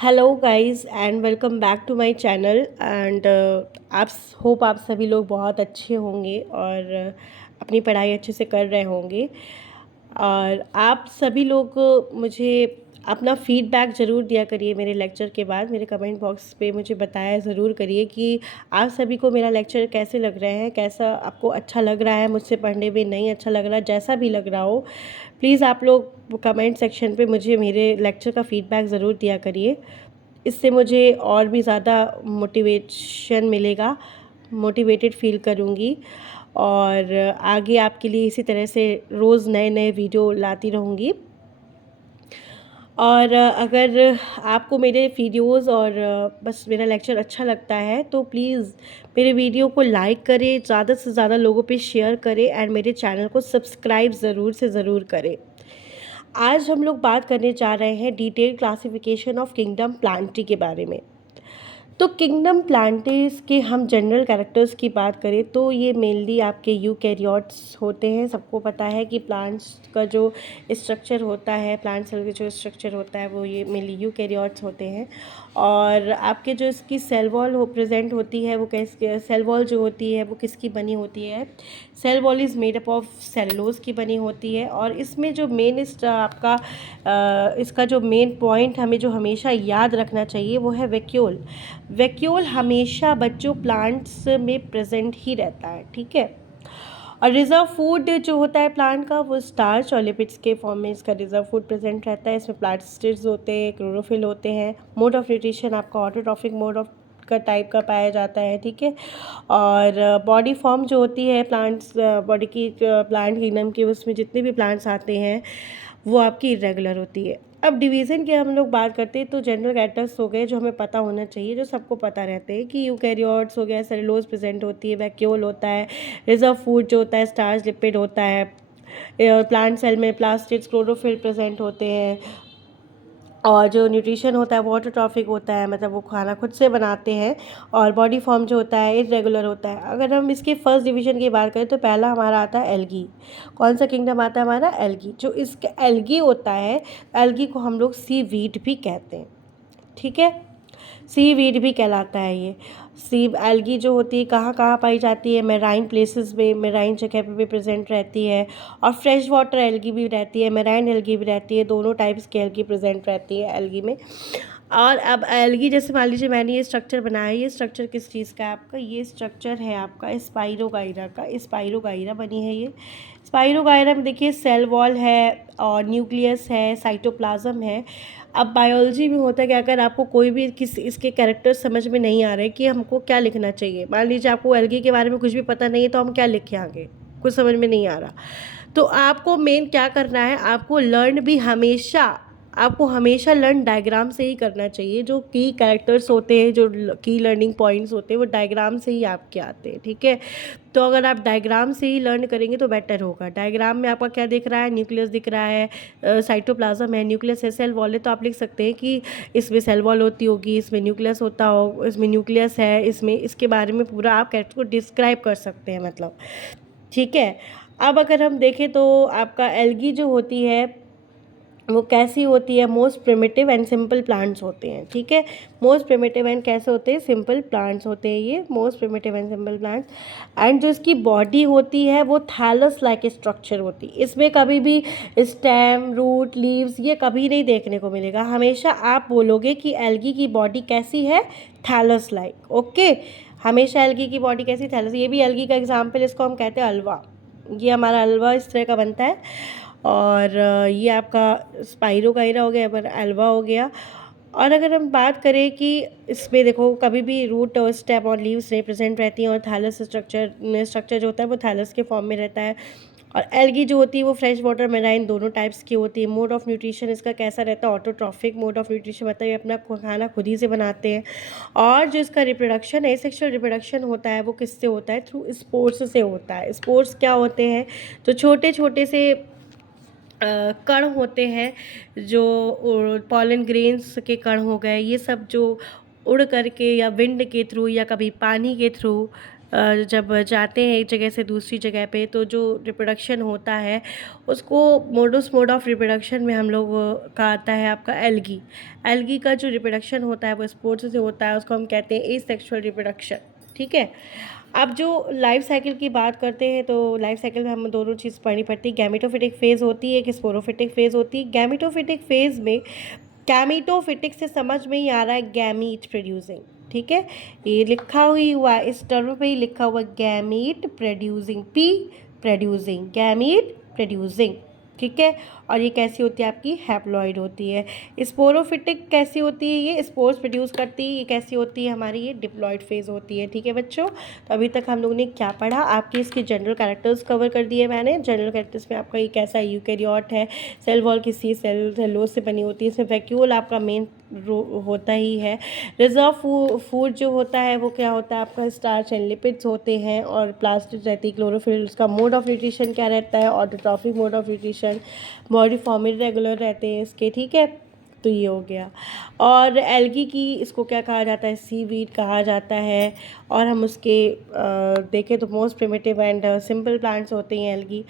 Hello guys and welcome back to my channel and आप hope आप सभी लोग बहुत अच्छे होंगे और अपनी पढ़ाई अच्छे से कर रहे होंगे। और आप सभी लोग मुझे अपना फीडबैक ज़रूर दिया करिए मेरे लेक्चर के बाद। मेरे कमेंट बॉक्स पे मुझे बताया ज़रूर करिए कि आप सभी को मेरा लेक्चर कैसे लग रहे हैं, कैसा आपको अच्छा लग रहा है, मुझसे पढ़ने में नहीं अच्छा लग रहा, जैसा भी लग रहा हो प्लीज़ आप लोग कमेंट सेक्शन पे मुझे मेरे लेक्चर का फीडबैक ज़रूर दिया करिए। इससे मुझे और भी ज़्यादा मोटिवेशन मिलेगा, मोटिवेटेड फील करूँगी और आगे आपके लिए इसी तरह से रोज़ नए नए वीडियो लाती रहूँगी। और अगर आपको मेरे वीडियोस और बस मेरा लेक्चर अच्छा लगता है तो प्लीज़ मेरे वीडियो को लाइक करें, ज़्यादा से ज़्यादा लोगों पे शेयर करें एंड मेरे चैनल को सब्सक्राइब ज़रूर से ज़रूर करें। आज हम लोग बात करने जा रहे हैं detail classification of kingdom Plantae के बारे में। तो किंगडम प्लांटीज के हम जनरल कैरेक्टर्स की बात करें तो ये मेनली आपके यूकैरियोट्स होते हैं। सबको पता है कि प्लांट्स का जो स्ट्रक्चर होता है, प्लांट सेल का जो स्ट्रक्चर होता है वो ये मेनली यूकैरियोट्स होते हैं। और आपके जो इसकी सेल वॉल हो प्रेजेंट होती है वो कैसे, सेल वॉल जो होती है वो किसकी बनी होती है? Cell wall is made up of cellulose की बनी होती है। और इसमें जो मेन आपका इसका जो मेन पॉइंट हमें जो हमेशा याद रखना चाहिए वो है वैक्यूल। वैक्यूल हमेशा बच्चों प्लांट्स में प्रेजेंट ही रहता है, ठीक है। और रिजर्व फूड जो होता है प्लांट का वो स्टार्च और लिपिड्स के फॉर्म में इसका रिजर्व फूड प्रेजेंट रहता है। इसमें प्लास्टिड्स होते हैं, क्लोरोफिल होते हैं। मोड ऑफ न्यूट्रिशन आपका ऑटोट्रॉफिक मोड ऑफ का टाइप का पाया जाता है, ठीक है। और बॉडी फॉर्म जो होती है प्लांट्स बॉडी की प्लांट किंगडम की, उसमें जितने भी प्लांट्स आते हैं वो आपकी इरेगुलर होती है। अब डिवीज़न की हम लोग बात करते हैं तो जनरल कैरेक्टर्स हो गए जो हमें पता होना चाहिए, जो सबको पता रहते हैं कि यूकैरियोट्स हो गया, सेलुलोज प्रेजेंट होती है, वैक्यूल होता है, रिजर्व फूड जो होता है स्टार्च लिपिड होता है, प्लांट सेल में प्लास्टिड्स क्लोरोफिल प्रेजेंट होते हैं। और जो न्यूट्रिशन होता है वो ऑटोट्रॉफिक होता है, मतलब वो खाना खुद से बनाते हैं। और बॉडी फॉर्म जो होता है इरेगुलर होता है। अगर हम इसके फर्स्ट डिवीजन की बात करें तो पहला हमारा आता है एल्गी। कौन सा किंगडम आता है हमारा? एल्गी। जो इसका एल्गी होता है, एल्गी को हम लोग सी वीड भी कहते हैं, ठीक है। सी वीड भी कहलाता है ये। सी एल्गी जो होती है कहाँ कहाँ पाई जाती है? मेराइन प्लेसेस में, मेराइन जगह पे भी प्रेजेंट रहती है। और फ्रेश वाटर एल्गी भी रहती है, मेराइन एल्गी भी रहती है, दोनों टाइप्स की एल्गी प्रेजेंट रहती है एल्गी में। और अब एल्गी जैसे मान लीजिए मैंने ये स्ट्रक्चर बनाया है, ये स्ट्रक्चर किस चीज़ का है आपका? ये स्ट्रक्चर है आपका स्पाइरोगाइरा का। स्पाइरोगाइरा बनी है ये। स्पाइरोगाइरा में देखिए सेल वॉल है और न्यूक्लियस है, साइटोप्लाज्म है। अब बायोलॉजी में होता है कि अगर आपको कोई भी किस इसके कैरेक्टर समझ में नहीं आ रहे कि हमको क्या लिखना चाहिए, मान लीजिए आपको एल्गी के बारे में कुछ भी पता नहीं है तो हम क्या लिखें आगे, कुछ समझ में नहीं आ रहा, तो आपको मेन क्या करना है, आपको हमेशा लर्न डायग्राम से ही करना चाहिए। जो की कैरेक्टर्स होते हैं, जो की लर्निंग पॉइंट्स होते हैं वो डायग्राम से ही आपके आते हैं, ठीक है। तो अगर आप डायग्राम से ही लर्न करेंगे तो बेटर होगा। डायग्राम में आपका क्या दिख रहा है? न्यूक्लियस दिख रहा है, साइटोप्लाज्म है, न्यूक्लियस है, सेल वॉल है। तो आप लिख सकते हैं कि इसमें सेल वॉल होती होगी, इसमें न्यूक्लियस होता हो, इसमें न्यूक्लियस है, इसमें इसके बारे में पूरा आप कैरेक्टर को डिस्क्राइब कर सकते हैं, मतलब, ठीक है। अब अगर हम देखें तो आपका एल्गी जो होती है वो कैसी होती है? Most primitive and simple plants होते हैं, ठीक है। मोस्ट प्रिमिटिव एंड कैसे होते हैं? सिंपल प्लांट्स होते हैं ये, most primitive and simple plants. And जो इसकी बॉडी होती है वो थैलस लाइक स्ट्रक्चर होती है। इसमें कभी भी स्टेम, रूट, लीव्स ये कभी नहीं देखने को मिलेगा। हमेशा आप बोलोगे कि एल्गी की बॉडी कैसी है? Thallus like, okay. हमेशा एल्गी की बॉडी कैसी? थैलस। ये भी एल्गी का एग्जाम्पल, इसको हम कहते हैं अलवा। ये हमारा अलवा इस तरह का बनता है। और ये आपका स्पाइरोगाइरा हो गया, पर एल्वा हो गया। और अगर हम बात करें कि इसमें देखो कभी भी रूट और स्टेम और लीव्स नहीं प्रेजेंट रहती हैं। और थैलस स्ट्रक्चर जो होता है वो थैलस के फॉर्म में रहता है। और एल्गी जो होती है वो फ्रेश वाटर, मेराइन, दोनों टाइप्स की होती है। मोड ऑफ न्यूट्रिशन इसका कैसा रहता है? ऑटोट्रॉफिक मोड ऑफ न्यूट्रिशन, मतलब ये अपना खाना खुद ही से बनाते हैं। और जो इसका रिप्रोडक्शन है, सेक्सुअल रिप्रोडक्शन होता है, वो किससे होता है? थ्रू स्पोर्स से होता है। स्पोर्स क्या होते हैं? तो छोटे छोटे से कण होते हैं, जो पॉलन ग्रेन्स के कण हो गए, ये सब जो उड़ करके या विंड के थ्रू या कभी पानी के थ्रू जब जाते हैं एक जगह से दूसरी जगह पे, तो जो रिप्रोडक्शन होता है उसको मोड ऑफ रिप्रोडक्शन में हम लोग का आता है आपका एल्गी। एल्गी का जो रिप्रोडक्शन होता है वो स्पोर्स से होता है, उसको हम कहते हैं एसेक्सुअल रिप्रोडक्शन। ठीक है। अब जो लाइफ साइकिल की बात करते हैं तो लाइफ साइकिल में हम दोनों चीज़ पढ़नी पड़ती है। गैमेटोफिटिक फेज़ होती है कि स्पोरोफिटिक फेज़ होती है। गैमेटोफिटिक फेज़ में गैमेटोफिटिक से समझ में ही आ रहा है गैमीट प्रोड्यूसिंग। ठीक है, ये लिखा हुई हुआ इस टर्म पे ही लिखा हुआ gamete producing, P producing, gamete producing. ठीक है, और ये कैसी होती है आपकी हैप्लॉइड होती है। स्पोरोफिटिक कैसी होती है, ये स्पोर्स प्रोड्यूस करती है। ये कैसी होती है हमारी, ये डिप्लॉइड फेज़ होती है। ठीक है बच्चों, तो अभी तक हम लोगों ने क्या पढ़ा, आपके इसके जनरल कैरेक्टर्स कवर कर दिए मैंने। जनरल कैरेक्टर्स में आपका ये कैसा यूकैरियोट है, सेल वॉल किसी सेलुलोज से बनी होती है, इसमें वैक्यूल आपका मेन होता ही है। रिजर्व फूड जो होता है वो क्या होता है आपका, स्टार्च एंड लिपिड्स होते हैं, और प्लास्टिक रहती है। क्लोरोफिल उसका मोड ऑफ न्यूट्रिशन क्या रहता है, autotrophic mode of nutrition. Body form regular रहते हैं इसके। ठीक है, तो ये हो गया। और एल्गी की इसको क्या कहा जाता है, सीवीड कहा जाता है। और हम उसके देखें तो most primitive and simple plants होते हैं एल्गी।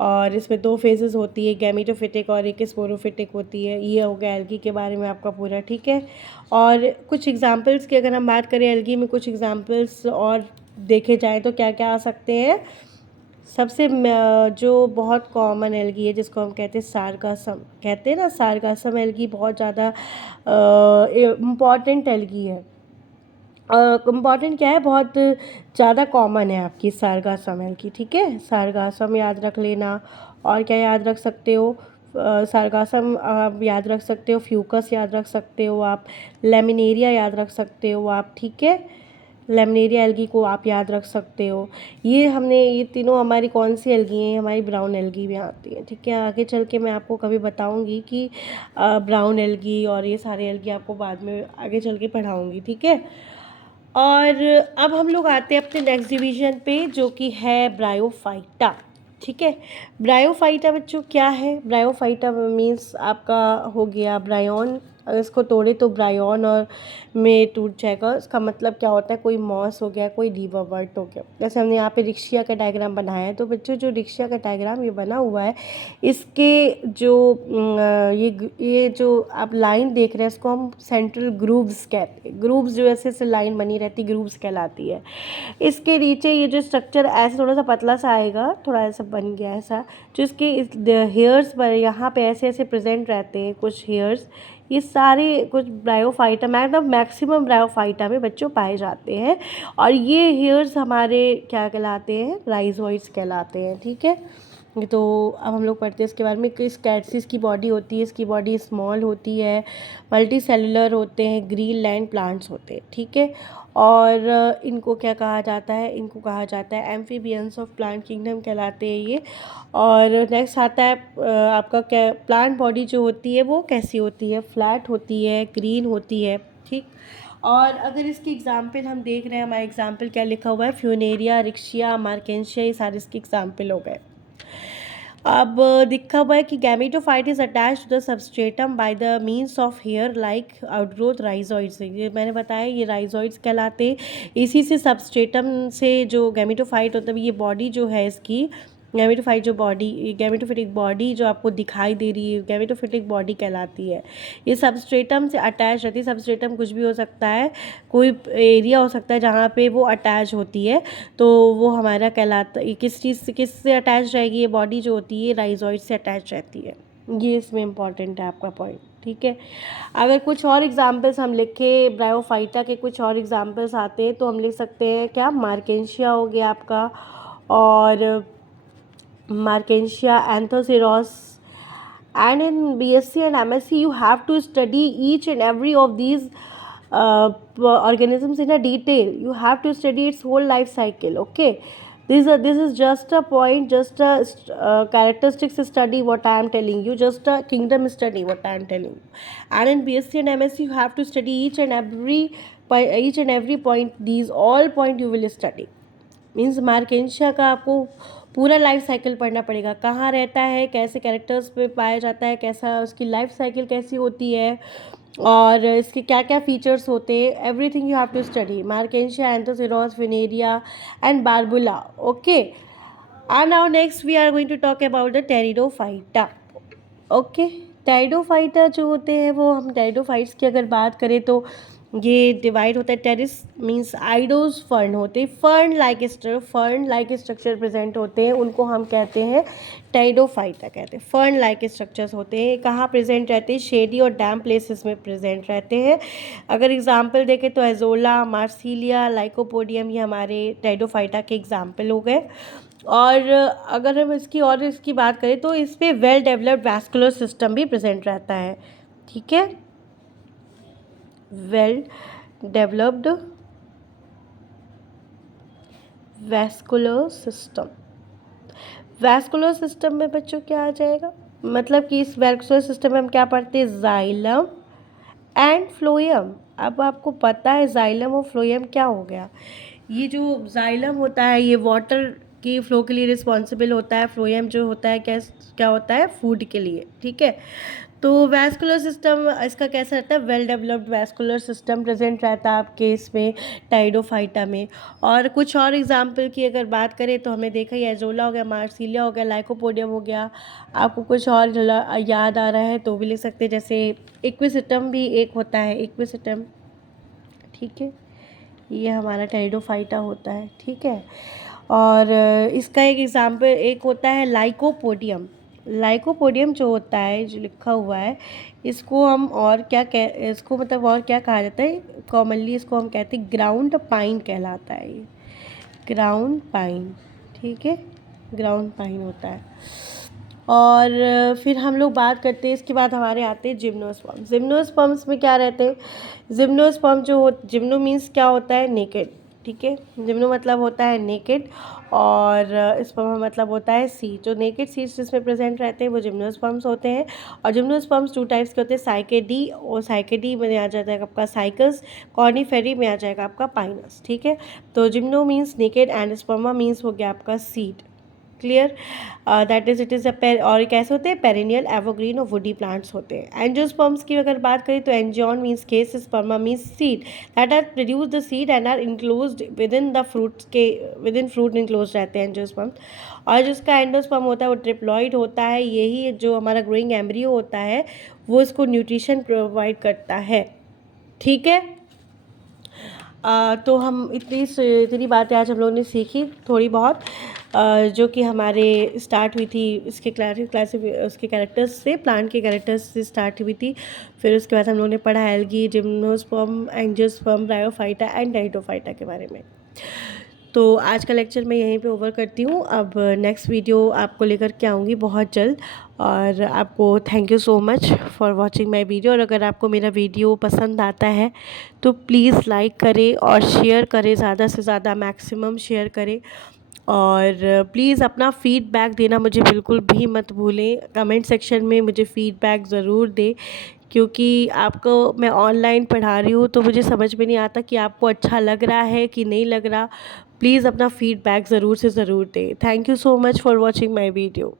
और इसमें दो फेजेस होती है, गैमेटोफिटिक और एक स्पोरोफिटिक होती है। ये हो गया एल्गी के बारे में आपका पूरा। ठीक है, और कुछ एग्जांपल्स की अगर हम बात करें एल्गी में, कुछ एग्जांपल्स और देखे जाएँ तो क्या क्या आ सकते हैं। सबसे जो बहुत कॉमन एल्गी है जिसको हम कहते हैं सारगासम, कहते हैं ना सारगासम एल्गी बहुत ज़्यादा इम्पॉर्टेंट एल्गी है। इम्पॉर्टेंट क्या है, बहुत ज़्यादा कॉमन है आपकी सारगासम एल्गी। ठीक है, सारगासम याद रख लेना। और क्या याद रख सकते हो, सारगासम आप याद रख सकते हो, फ्यूकस याद रख सकते हो आप, लेमिनेरिया याद रख सकते हो आप। ठीक है, लेमिनेरिया एल्गी को आप याद रख सकते हो। ये तीनों हमारी कौन सी एल्गी हैं, हमारी ब्राउन एल्गी में आती है। ठीक है, आगे चल के मैं आपको कभी बताऊंगी कि ब्राउन एल्गी और ये सारे एल्गी आपको बाद में आगे चल के पढ़ाऊंगी। ठीक है, और अब हम लोग आते हैं अपने नेक्स्ट डिवीजन पे जो कि है ब्रायोफाइटा। ठीक है, ब्रायोफाइटा बच्चों क्या है, ब्रायोफाइटा मीन्स आपका हो गया ब्रायोन। अगर इसको तोड़े तो ब्रायोन और में टूट जाएगा। इसका मतलब क्या होता है, कोई मॉस हो गया, कोई लीवरवर्ट हो गया। जैसे हमने यहाँ पे रिक्शिया का डायग्राम बनाया है, तो बच्चों जो रिक्शिया का डायग्राम ये बना हुआ है, इसके जो ये जो आप लाइन देख रहे हैं इसको हम सेंट्रल ग्रूव्स कहते हैं। ग्रूव्स जो ऐसे लाइन बनी रहती ग्रूव्स कहलाती है। इसके नीचे ये जो स्ट्रक्चर ऐसे थोड़ा सा पतला सा आएगा, थोड़ा ऐसा बन गया ऐसा, जो इसके हेयर्स पर यहाँ पे ऐसे ऐसे प्रेजेंट रहते हैं कुछ हेयर्स। ये सारे कुछ ब्रायोफाइटा मैक्सिमम ब्रायोफाइटा में बच्चों पाए जाते हैं। और ये हेयर्स हमारे क्या कहलाते हैं, राइजोइड्स कहलाते हैं। ठीक है, तो अब हम लोग पढ़ते हैं इसके बारे में कि इस कैटसिस की बॉडी होती है, इसकी बॉडी स्मॉल होती है, मल्टी सेलुलर होते हैं, ग्रीन लैंड प्लांट्स होते हैं। ठीक है, और इनको क्या कहा जाता है, इनको कहा जाता है एम्फीबियंस ऑफ प्लांट किंगडम कहलाते हैं ये। और नेक्स्ट आता है आपका क्या, प्लांट बॉडी जो होती है वो कैसी होती है, फ्लैट होती है, ग्रीन होती है। ठीक, और अगर इसकी एग्जाम्पल हम देख रहे हैं, हमारा एग्जाम्पल क्या लिखा हुआ है, फ्यूनेरिया, रिक्शिया, मार्केंशिया, ये सारे इसके एग्जाम्पल हो गए। अब दिखा हुआ है कि gametophyte is attach to the substratum by the means of hair like outgrowth rhizoids. ये मैंने बताया ये राइजोइड्स कहलाते हैं। इसी से सबस्ट्रेटम से जो गैमेटोफाइट होता है, ये बॉडी जो है इसकी गैमेटोफाइट जो बॉडी, गैमेटोफिटिक बॉडी जो आपको दिखाई दे रही है, गैमेटोफिटिक बॉडी कहलाती है। ये सबस्ट्रेटम से अटैच रहती है। सबस्ट्रेटम कुछ भी हो सकता है, कोई एरिया हो सकता है जहाँ पे वो अटैच होती है, तो वो हमारा कहलाता है। किस चीज़ से, किस से अटैच रहेगी ये बॉडी जो होती है, राइजोइड से अटैच रहती है। ये इसमें इम्पॉर्टेंट है आपका पॉइंट। ठीक है, अगर कुछ और एग्जांपल्स हम लिखें, ब्रायोफाइटा के कुछ और एग्जांपल्स आते हैं तो हम लिख सकते हैं क्या, मार्केंशिया हो गया आपका, और Marchantia, Anthoceros. And in BSc and MSc you have to study each and every of these organisms in a detail. You have to study its whole life cycle. Okay, this is just a point, just a characteristics study what I am telling you, just a kingdom study what I am telling you. And in BSc and MSc you have to study each and every point. These all point you will study. Means Marchantia का आपको पूरा life cycle पढ़ना पड़ेगा, कहाँ रहता है, कैसे characters पे पाया जाता है, कैसा उसकी लाइफ साइकिल कैसी होती है, और इसके क्या क्या फीचर्स होते हैं, everything you have to study. Marchantia, Anthoceros, Funaria and Barbula. Okay, and now next we are going to talk about the Pteridophyta. Okay, Pteridophyta जो होते हैं वो, हम टेरिडोफाइट्स की अगर बात करें तो ये डिवाइड होता है। टेरिस मीन्स आइडोज फर्न होते हैं, फर्न लाइक स्ट्रक्चर प्रेजेंट होते हैं, उनको हम कहते हैं टेरिडोफाइटा कहते हैं। फर्न लाइक स्ट्रक्चर्स होते हैं, कहाँ प्रेजेंट रहते हैं? शेडी और डैम प्लेसेस में प्रेजेंट रहते हैं। अगर एग्जाम्पल देखें तो एजोला, मार्सिलिया, लाइकोपोडियम, ये हमारे टेरिडोफाइटा के एग्जाम्पल हो गए। और अगर हम इसकी बात करें तो इस पर वेल डेवलप्ड वैस्कुलर सिस्टम भी प्रेजेंट रहता है। ठीक है, well developed vascular system. Vascular system में बच्चों क्या आ जाएगा? मतलब कि इस वैस्कुलर सिस्टम में हम क्या पढ़ते हैं? Xylem and phloem. अब आपको पता है जाइलम और फ्लोएम क्या हो गया? ये जो जाइलम होता है ये वाटर की फ्लो के लिए रिस्पॉन्सिबल होता है। फ्लोएम जो होता है क्या होता है? फूड के लिए। ठीक है, तो वैस्कुलर सिस्टम इसका कैसा रहता है? Well developed vascular system present रहता है आपके इसमें टेरिडोफाइटा में। और कुछ और एग्जांपल की अगर बात करें तो हमें देखा ही, एजोला हो गया, मार्सिलिया हो गया, लाइकोपोडियम हो गया। आपको कुछ और याद आ रहा है तो भी लिख सकते हैं, जैसे इक्विसिटम भी एक होता है, इक्विसिटम। ठीक है, ये हमारा टेरिडोफाइटा होता है। ठीक है, और इसका एक एग्जाम्पल एक होता है लाइकोपोडियम। लाइकोपोडियम जो होता है, जो लिखा हुआ है, इसको हम और क्या इसको मतलब और क्या कहा जाता है? कॉमनली इसको हम कहते हैं ग्राउंड पाइन कहलाता है ये, ग्राउंड पाइन। ठीक है, ग्राउंड पाइन होता है। और फिर हम लोग बात करते हैं, इसके बाद हमारे आते हैं जिम्नोस्पर्म। जिम्नोस्पर्म्स में क्या रहते हैं? जिम्नोस्पर्म जिम्नो मीन्स क्या होता है? नेकेड। ठीक है, जिम्नो मतलब होता है नेकेड, और स्पर्म मतलब होता है सीड। जो नेकेड सीड्स जिसमें प्रेजेंट रहते हैं वो जिम्नोस्पर्म्स होते हैं। और जिम्नोस्पर्म्स 2 टाइप्स के होते हैं, साइकेडी, और साइकेडी में आ जाता है आपका साइकस, कॉर्निफेरी में आ जाएगा आपका पाइनस। ठीक है, तो gymno means naked and sperma means हो गया आपका seed. Clear? That is it is और कैसे होते हैं? पेरिनियल, एवरग्रीन और वुडी प्लांट्स होते हैं। एंजियोस्पर्म्स की अगर बात करें तो angion means case, sperma means seed that are produce the seed and are enclosed within fruit enclose रहते हैं एंजियोस्पर्म। और जिसका एंडोस्पर्म होता है वो ट्रिप्लॉइड होता है। यही जो हमारा ग्रोइंग एम्ब्रियो होता है वो इसको न्यूट्रिशन प्रोवाइड करता है। ठीक है, तो हम इतनी बातें आज हम लोगों ने सीखी थोड़ी बहुत, जो कि हमारे स्टार्ट हुई थी इसके उसके कैरेक्टर्स से, प्लांट के कैरेक्टर्स से स्टार्ट हुई थी। फिर उसके बाद हम लोगों ने पढ़ा algae, gymnosperm, angiosperm, bryophyta and pteridophyta के बारे में। तो आज का लेक्चर मैं यहीं पे ओवर करती हूँ। अब नेक्स्ट वीडियो आपको लेकर के आऊँगी बहुत जल्द। और आपको thank you so much for watching my video. और अगर आपको मेरा वीडियो पसंद आता है तो प्लीज़ लाइक करें और शेयर करें, ज़्यादा से ज़्यादा मैक्सिमम शेयर करें। और प्लीज़ अपना फ़ीडबैक देना मुझे बिल्कुल भी मत भूलें। कमेंट सेक्शन में मुझे फ़ीडबैक ज़रूर दें, क्योंकि आपको मैं ऑनलाइन पढ़ा रही हूँ तो मुझे समझ में नहीं आता कि आपको अच्छा लग रहा है कि नहीं लग रहा। प्लीज़ अपना फ़ीडबैक ज़रूर से ज़रूर दें। Thank you so much for watching my video.